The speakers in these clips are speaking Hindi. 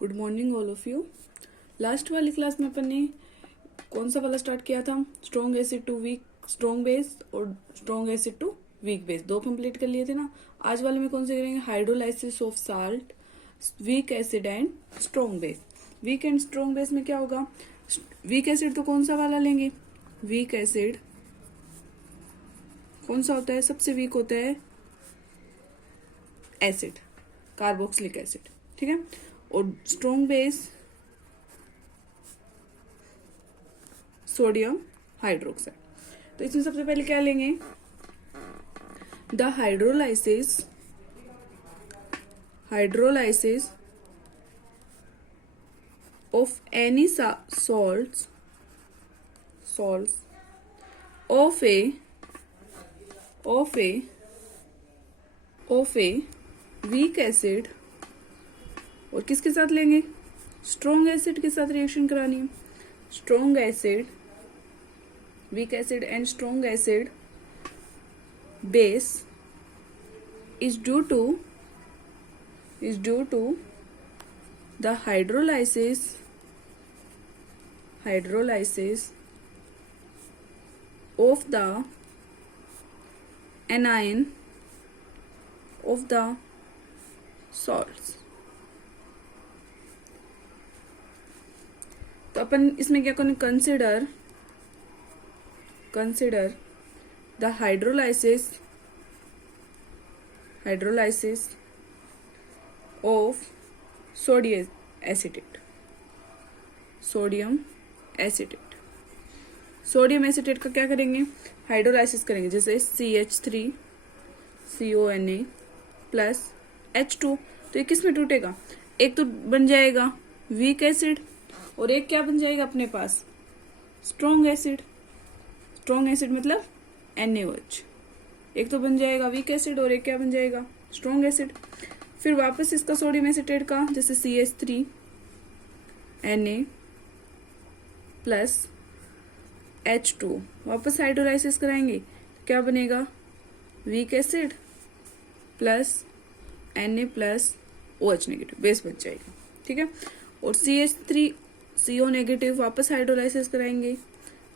Good morning all of you. Last वाली क्लास में अपन ने कौन सा वाला स्टार्ट किया था? Strong acid to weak strong base और strong acid to weak base, दो कंप्लीट कर लिए थे ना। आज वाले में कौन से करेंगे? Hydrolysis of salt, weak acid and strong base. Weak and strong base में क्या होगा? वीक एसिड तो कौन सा वाला लेंगे? वीक एसिड कौन सा होता है? सबसे वीक होता है एसिड, कार्बोक्सिलिक एसिड, ठीक है। और स्ट्रॉन्ग बेस सोडियम हाइड्रोक्साइड। तो इसमें सबसे पहले क्या लेंगे? The hydrolysis of any salts of a weak acid, और किसके साथ लेंगे? स्ट्रॉन्ग एसिड के साथ रिएक्शन करानी है। Strong acid, week acid and strong acid base is due to the hydrolysis of the anion of the salts। तो अपन इसमें क्या करें? Consider the hydrolysis of sodium acetate. Sodium acetate का क्या करेंगे? हाइड्रोलाइसिस करेंगे, जैसे CH3CONA प्लस H2। तो ये किस में टूटेगा? एक तो बन जाएगा वीक एसिड और एक क्या बन जाएगा अपने पास? स्ट्रॉन्ग एसिड मतलब NaOH। एक तो बन जाएगा वीक एसिड और एक क्या बन जाएगा? Strong acid. फिर वापस इसका सोडियम एसिटेट का, जैसे CH3Na प्लस H2, वापस हाइड्रोलाइसिस कराएंगे तो क्या बनेगा? Weak acid plus Na plus OH negative, base बच जाएगा, ठीक है। और CH3CO नेगेटिव वापस हाइड्रोलाइसिस कराएंगे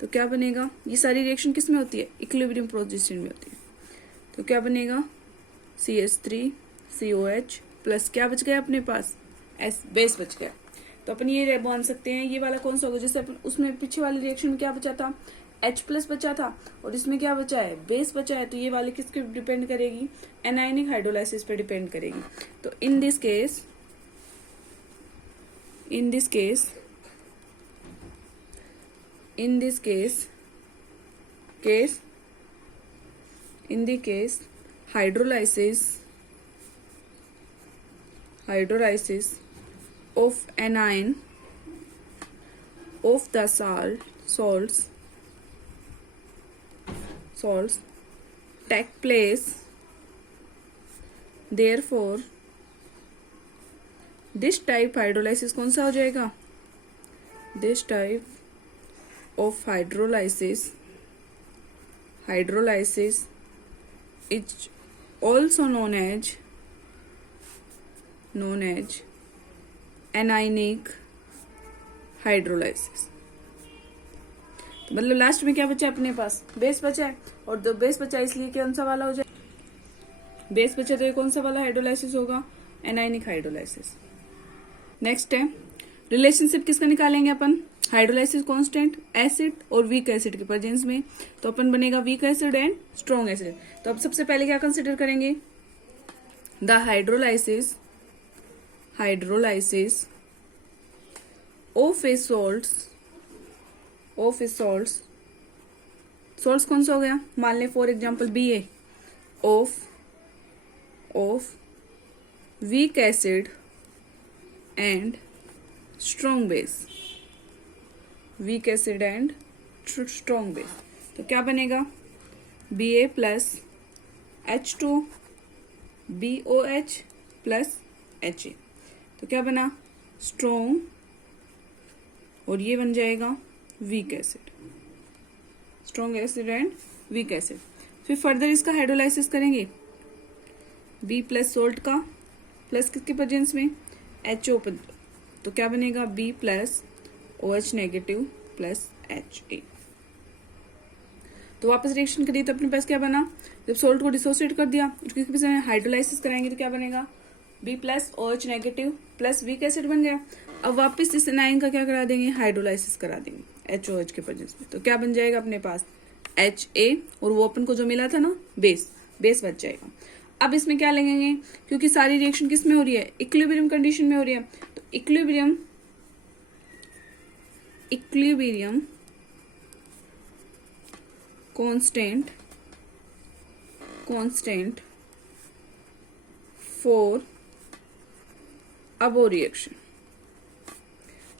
तो क्या बनेगा? ये सारी रिएक्शन किस में होती है? इक्विलिब्रियम पोजीशन में होती है। तो क्या बनेगा? CH3COH प्लस क्या बच गया अपने पास? बेस बच गया। तो अपन ये मान सकते हैं ये वाला कौन सा होगा? जैसे अपन उसमें पीछे वाली रिएक्शन में क्या बचा था? H प्लस बचा था और इसमें क्या बचा है? बेस बचा है। तो ये वाली किसके डिपेंड करेगी? एनायनिक हाइड्रोलाइसिस पे डिपेंड करेगी। तो in this case hydrolysis of anion of the salts take place, therefore this type hydrolysis कौन सा हो जाएगा? This type of hydrolysis is also known as anionic hydrolysis. तो मतलब लास्ट में क्या बचा है अपने पास? बेस बचा है। और जो बेस बचा है इसलिए कौन सा वाला हो जाए? बेस बचा तो ये कौन सा वाला हाइड्रोलाइसिस होगा? Anionic hydrolysis. नेक्स्ट है रिलेशनशिप किसका निकालेंगे अपन? हाइड्रोलाइसिस कांस्टेंट एसिड और वीक एसिड के प्रेजेंस में। तो अपन बनेगा week acid and strong acid. तो अब सबसे पहले क्या कंसिडर करेंगे? The hydrolysis of A salts कौन सा हो गया? मान ले for example BA of weak acid and strong base. तो क्या बनेगा? BA plus H2 BOH plus HA। तो क्या बना? स्ट्रॉन्ग, और ये बन जाएगा weak acid. Strong acid and weak acid. फिर फर्दर इसका हाइड्रोलाइसिस करेंगे बी प्लस सोल्ट का प्लस किसके प्रेजेंस में, एचओ तो क्या बनेगा B plus OH negative plus HA। तो वापस रिएक्शन करिए तो अपने पास क्या बना, जब सोल्ट को डिसोसिएट कर दिया उसकी हाइड्रोलाइसिस कराएंगे तो क्या बनेगा B plus OH negative plus weak acid बन गया। अब वापस इस एनाइन का क्या करा देंगे, हाइड्रोलाइसिस करा देंगे HOH के प्रेजेंस में। तो क्या बन जाएगा अपने पास HA, और वो अपन को जो मिला था ना बेस बच जाएगा। अब इसमें क्या लगेंगे, क्योंकि सारी रिएक्शन किस में हो रही है, इक्विलिब्रियम कंडीशन में हो रही है, तो equilibrium constant for above reaction.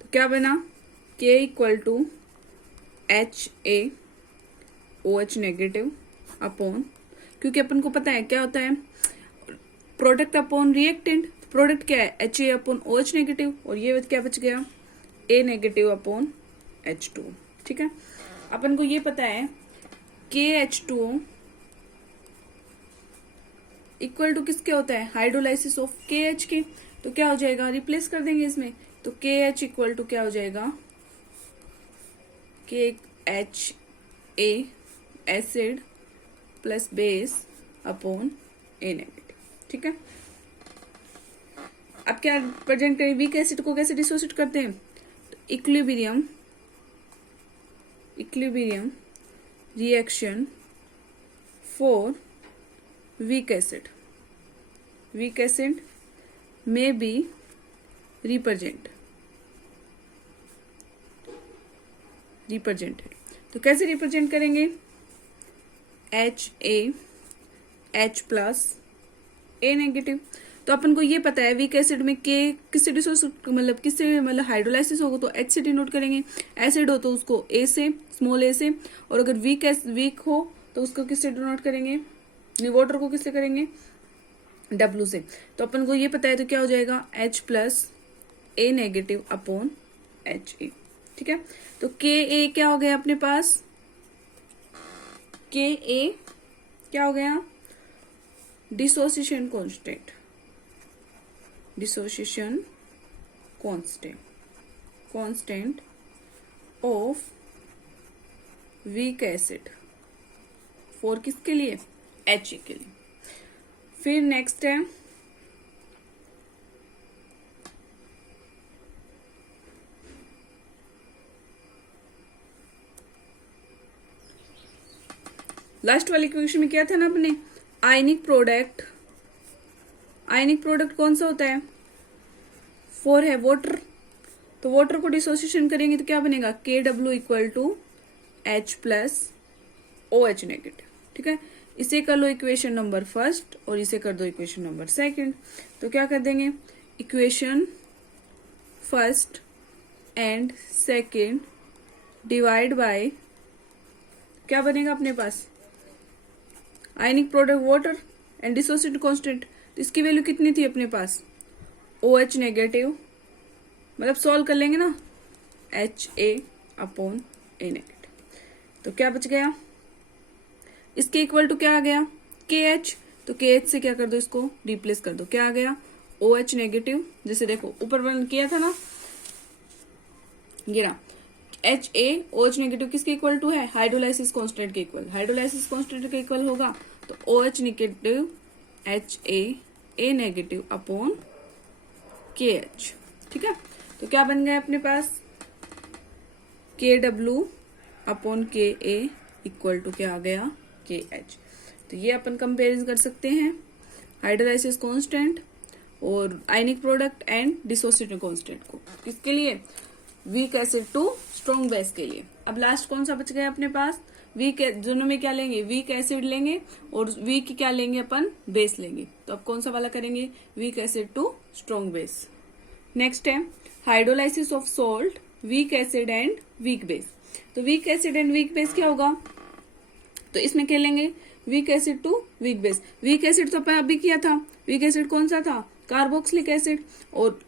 तो क्या बना K equal to HaOH negative upon, क्योंकि अपन को पता है क्या होता है प्रोडक्ट अपॉन रिएक्टेंट, प्रोडक्ट क्या है HA अपॉन OH नेगेटिव, और ये क्या बच गया A नेगेटिव अपॉन H2। ठीक है, अपन को ये पता है KH2O इक्वल टू किसके होता है, हाइड्रोलाइसिस ऑफ KH के। तो क्या हो जाएगा, रिप्लेस कर देंगे इसमें, तो KH इक्वल टू क्या हो जाएगा KHA acid plus base upon A negative. ठीक है, अब क्या प्रेजेंट करें, वीक एसिड को कैसे डिसोसिएट करते हैं, तो equilibrium reaction for weak acid may be represented। तो कैसे रिप्रेजेंट करेंगे, H प्लस A नेगेटिव। तो अपन को ये पता है वीक एसिड में K किससे किससे हाइड्रोलाइसिस होगा तो H से डिनोट करेंगे, एसिड हो तो उसको A से, स्मॉल a से, और अगर वीक हो तो उसको किससे डिनोट करेंगे, वाटर को किससे करेंगे W से। तो अपन को ये पता है तो क्या हो जाएगा H plus A negative upon HA। ठीक है, तो KA क्या हो गया अपने पास, KA क्या हो गया, dissociation constant of weak acid for किसके लिए, HA के लिए। फिर नेक्स्ट है लास्ट वाली इक्वेशन में क्या था ना अपने, आयनिक प्रोडक्ट कौन सा होता है, 4 है वाटर। तो वाटर को डिसोसिएशन करेंगे तो क्या बनेगा KW equal to H plus OH negative. ठीक है, इसे कर लो इक्वेशन नंबर फर्स्ट और इसे कर दो इक्वेशन नंबर सेकंड। तो क्या कर देंगे, equation first and second divide by क्या बनेगा अपने पास, ionic product water and dissociate constant. तो इसकी वैल्यू कितनी थी अपने पास, OH नेगेटिव, मतलब सॉल्व कर लेंगे ना, HA अपॉन A नेगेटिव। तो क्या बच गया, इसके इक्वल टू क्या आ गया KH। तो KH से क्या कर दो, इसको रिप्लेस कर दो, क्या आ गया OH नेगेटिव। जैसे देखो ऊपर वर्णन किया था ना, गिरा HA OH नेगेटिव किसके इक्वल टू है, हाइड्रोलाइसिस कांस्टेंट के इक्वल। हाइड्रोलाइसिस कांस्टेंट के इक्वल होगा तो OH negative HA A negative upon KH। ठीक है, तो क्या बन गया अपने पास, KW upon KA equal to क्या आ गया KH। तो ये अपन कंपेरिजन कर सकते हैं हाइड्रोलाइसिस कांस्टेंट और ionic product and dissociative constant को, किसके लिए, weak acid to strong base के लिए। अब लास्ट कौन सा बच गया अपने पास, वीक, दोनों में क्या लेंगे, वीक एसिड लेंगे और वीक क्या लेंगे अपन, बेस लेंगे। तो अब कौन सा वाला करेंगे, weak acid to strong base. Next है hydrolysis of salt, weak acid and weak base. तो weak acid and weak base क्या होगा, तो इसमें क्या लेंगे, weak acid to weak base. Weak acid तो अपन अभी किया था, वीक एसिड कौन सा था, कार्बोक्सिलिक एसिड, और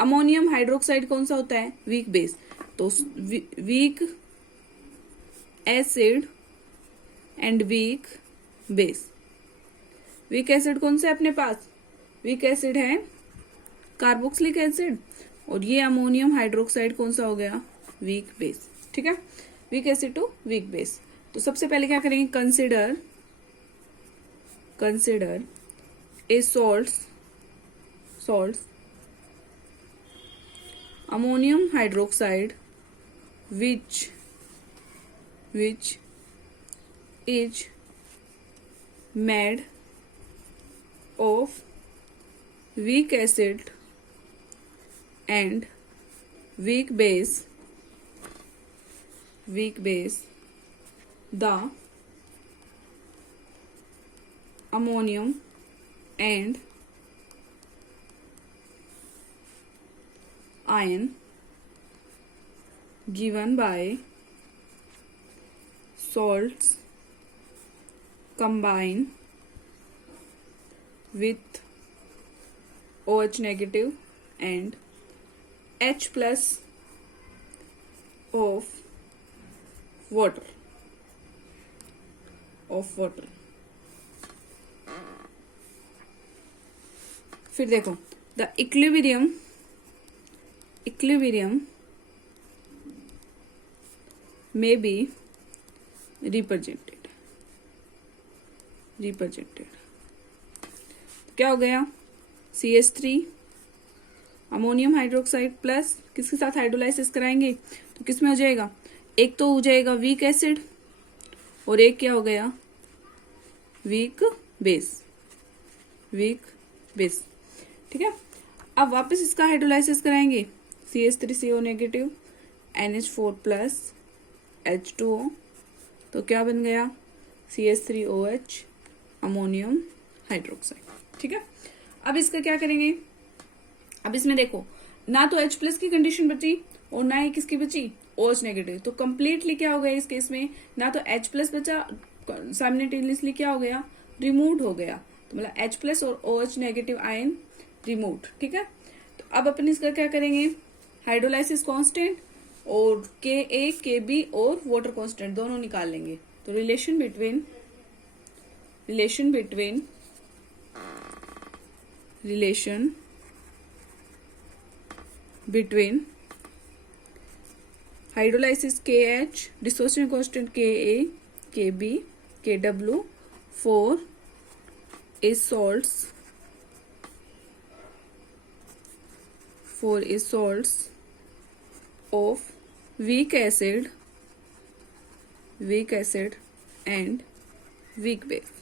अमोनियम हाइड्रोक्साइड कौन सा होता है, वीक बेस। तो weak acid and weak base. Weak acid कौन सा है अपने पास, वीक एसिड है कार्बोक्सिलिक एसिड, और ये अमोनियम हाइड्रोक्साइड कौन सा हो गया, वीक बेस। ठीक है, weak acid to weak base. तो सबसे पहले क्या करेंगे, consider a salts ammonium hydroxide which is made of weak acid and weak base. The ammonium and ion given by salts combine with OH negative and H plus of water. फिर देखो, the equilibrium may be represented. क्या हो गया, CH3 अमोनियम हाइड्रोक्साइड प्लस किसके साथ हाइड्रोलाइसिस कराएंगे, तो किसमें हो जाएगा, एक तो हो जाएगा वीक एसिड और एक क्या हो गया, वीक बेस। ठीक है, अब वापस इसका हाइड्रोलाइसिस कराएंगे, CH3CO negative NH4 plus H2O, तो क्या बन गया, CH3OH अमोनियम हाइड्रोक्साइड। ठीक है, अब इसका क्या करेंगे, अब इसमें देखो ना तो H प्लस की कंडीशन बची और ना ही किसकी बची, OH नेगेटिव। तो कंप्लीटली क्या हो गया इस केस में, ना तो H प्लस बचा, साइमल्टेनियसली क्या हो गया, रिमूव हो गया। तो मतलब H प्लस और OH नेगेटिव आयन रिमूव। ठीक है, तो अब अपन इसका क्या करेंगे, हाइड्रोलाइसिस कांस्टेंट और Ka, Kb और वाटर कांस्टेंट दोनों निकाल लेंगे। तो relation between hydrolysis KH, dissociation constant Ka, Kb, Kw for a salts of weak acid and weak base।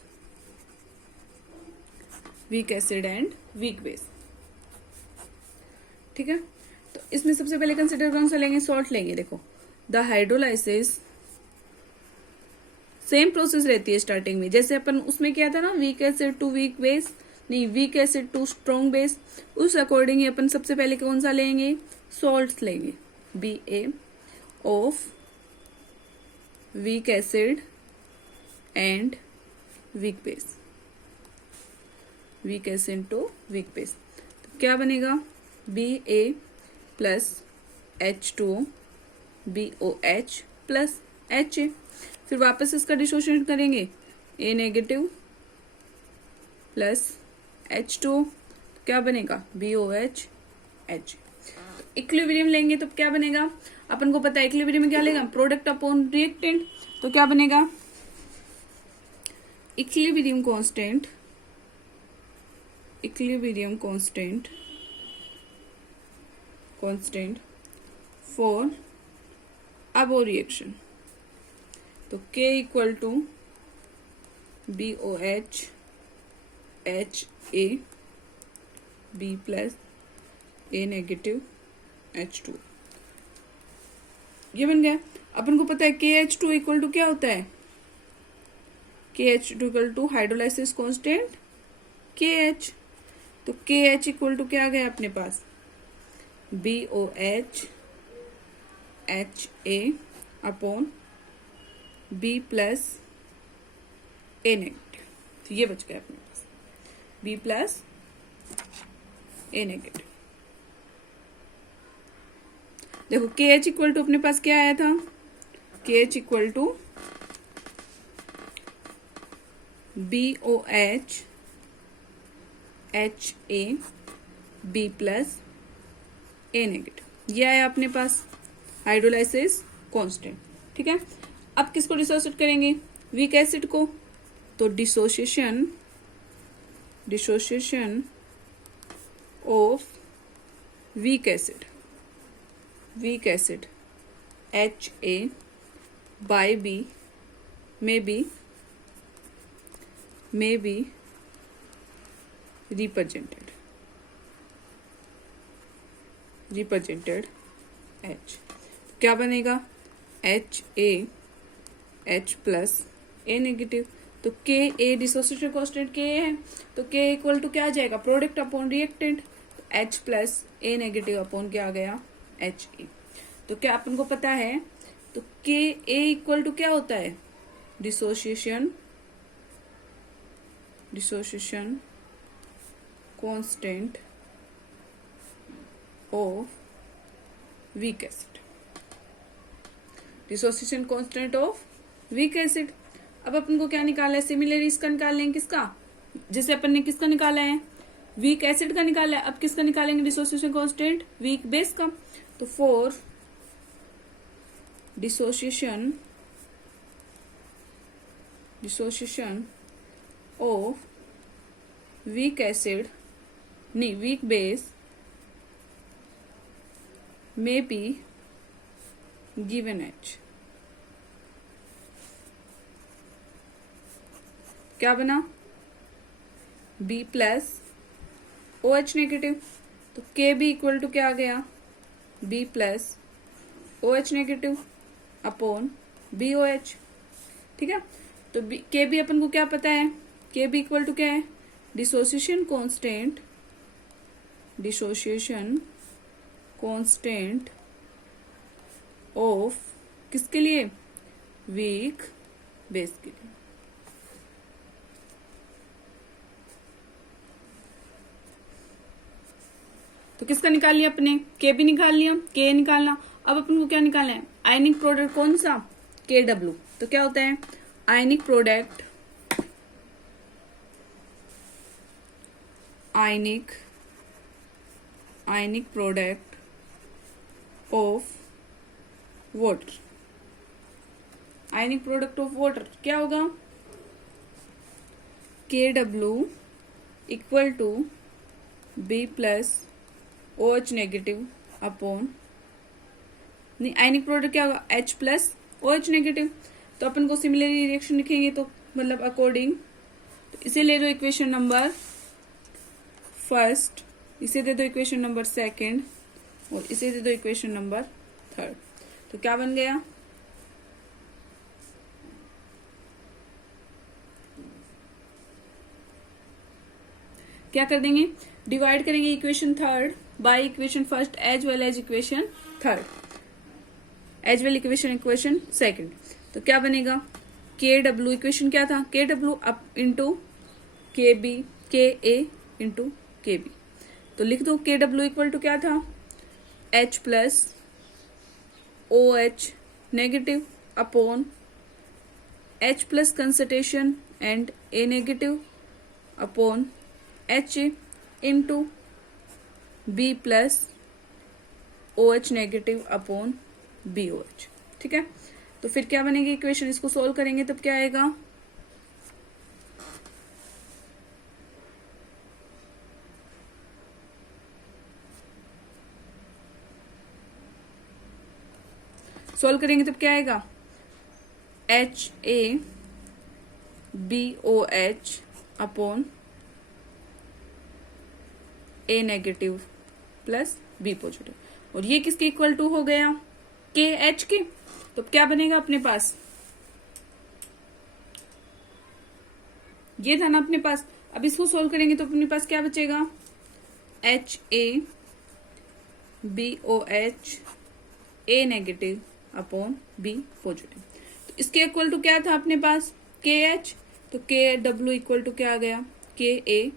ठीक है, तो इसमें सबसे पहले कंसिडर कौन सा लेंगे, सॉल्ट लेंगे। देखो द हाइड्रोलाइसिस सेम प्रोसेस रहती है स्टार्टिंग में, जैसे अपन उसमें किया था ना, weak acid to weak base, नहीं weak acid to strong base, उस अकॉर्डिंग ही अपन सबसे पहले कौन सा लेंगे, सॉल्ट लेंगे, Ba of weak acid and weak acid to weak base. तो क्या बनेगा, Ba plus H2O BOH plus HA। फिर वापस इसका डिसोसिएशन करेंगे, A नेगेटिव प्लस H2O, क्या बनेगा, BOH H। इक्विलिब्रियम लेंगे तो क्या बनेगा, अपन को पता है इक्विलिब्रियम में क्या लेगा, प्रोडक्ट अपॉन रिएक्टेंट। तो क्या बनेगा, equilibrium constant for above reaction. तो K equal to BOH HA B plus A negative H2। ये बन गया। अपन को पता है KH2 इक्वल टू क्या होता है, KH2 equal to hydrolysis constant KH। तो KH इक्वल टू क्या आ गया अपने पास, BOH HA upon B plus A negative. तो ये बच गया अपने पास B प्लस A नेगेटिव। देखो KH इक्वल टू अपने पास क्या आया था, KH equal to BOH HA B plus A negative. ये आया अपने पास हाइड्रोलाइसिस कांस्टेंट। ठीक है, अब किसको डिसोसिएट करेंगे? वीक एसिड को। तो dissociation of weak acid HA by B may be represented H। क्या बनेगा? H plus A negative. तो Ka डिसोसिएशन कांस्टेंट Ka है, तो K इक्वल टू क्या आ जाएगा? Product upon reactant. H plus A negative upon क्या आ गया? HA। तो क्या अपन को पता है? तो Ka इक्वल टू क्या होता है? Dissociation constant of weak acid. Dissociation constant of weak acid. अब अपन को क्या निकाला है? सिमिलरली इसका निकाल लेंगे। किसका? जैसे अपन ने किसका निकाला है? वीक एसिड का निकाला है। अब किसका निकालेंगे डिसोसिएशन कांस्टेंट? वीक बेस का। तो for dissociation of weak acid नहीं weak base may be given H। क्या बना? B plus OH negative. तो Kb इक्वल टू क्या आ गया? B plus OH negative upon BOH। ठीक है, तो Kb अपन को क्या पता है? Kb इक्वल टू क्या है? डिसोसिएशन कांस्टेंट ऑफ किसके लिए? वीक बेस के लिए। तो किसका निकाल लिया अपने? के भी निकाल लिया, के निकालना। अब अपन को क्या निकालना है? आयनिक प्रोडक्ट कौन सा? KW। तो क्या होता है? Ionic product of water. Ionic product of water क्या होगा? KW equal to B plus OH negative upon नहीं आयनिक प्रोडक्ट क्या होगा? H plus OH negative. तो अपन को सिमिलरली रिएक्शन लिखेंगे तो मतलब अकॉर्डिंग, तो इसे ले दो इक्वेशन नंबर फर्स्ट, इसे दे दो इक्वेशन नंबर सेकंड और इसे दे दो इक्वेशन नंबर थर्ड। तो क्या बन गया? क्या कर देंगे? डिवाइड करेंगे equation third by equation first as well as equation third, as well equation second. तो क्या बनेगा? KW इक्वेशन क्या था? KW up into KB KA into KB। तो लिख दो KW इक्वल टू क्या था? H plus OH negative upon H plus concentration and A negative upon HA into B plus OH negative upon BOH। ठीक है, तो फिर क्या बनेगी इक्वेशन? इसको सोल्व करेंगे तब क्या आएगा? सोल्व करेंगे तब क्या आएगा? HaBOH upon A negative plus B positive. और ये किसके इक्वल टू हो गया? KH के। तो क्या बनेगा अपने पास? ये था ना अपने पास। अब इसको सोल्व करेंगे तो अपने पास क्या बचेगा? HaBOH A negative upon B positive. तो इसके इक्वल टू क्या था अपने पास? KH। तो KW इक्वल टू क्या आ गया? KA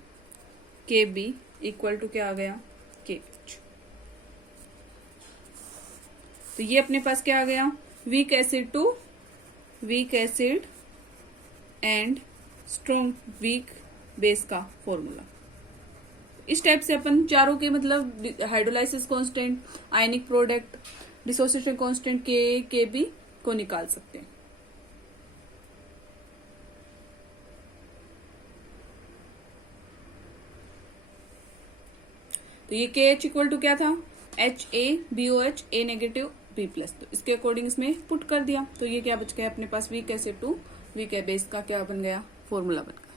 KB इक्वल टू क्या आ गया? KH। तो ये अपने पास क्या आ गया? Weak acid to weak acid and strong weak base का फॉर्मूला। इस टाइप से अपन चारों के मतलब hydrolysis constant, ionic product, dissociation constant के बी को निकाल सकते हैं। तो ये KH इक्वल टू क्या था, HaBOH A negative B plus, तो इसके अकॉर्डिंग इसमें पुट कर दिया। तो ये क्या बच गया अपने पास, weak acid to weak base का क्या बन गया, फॉर्मूला बन गया।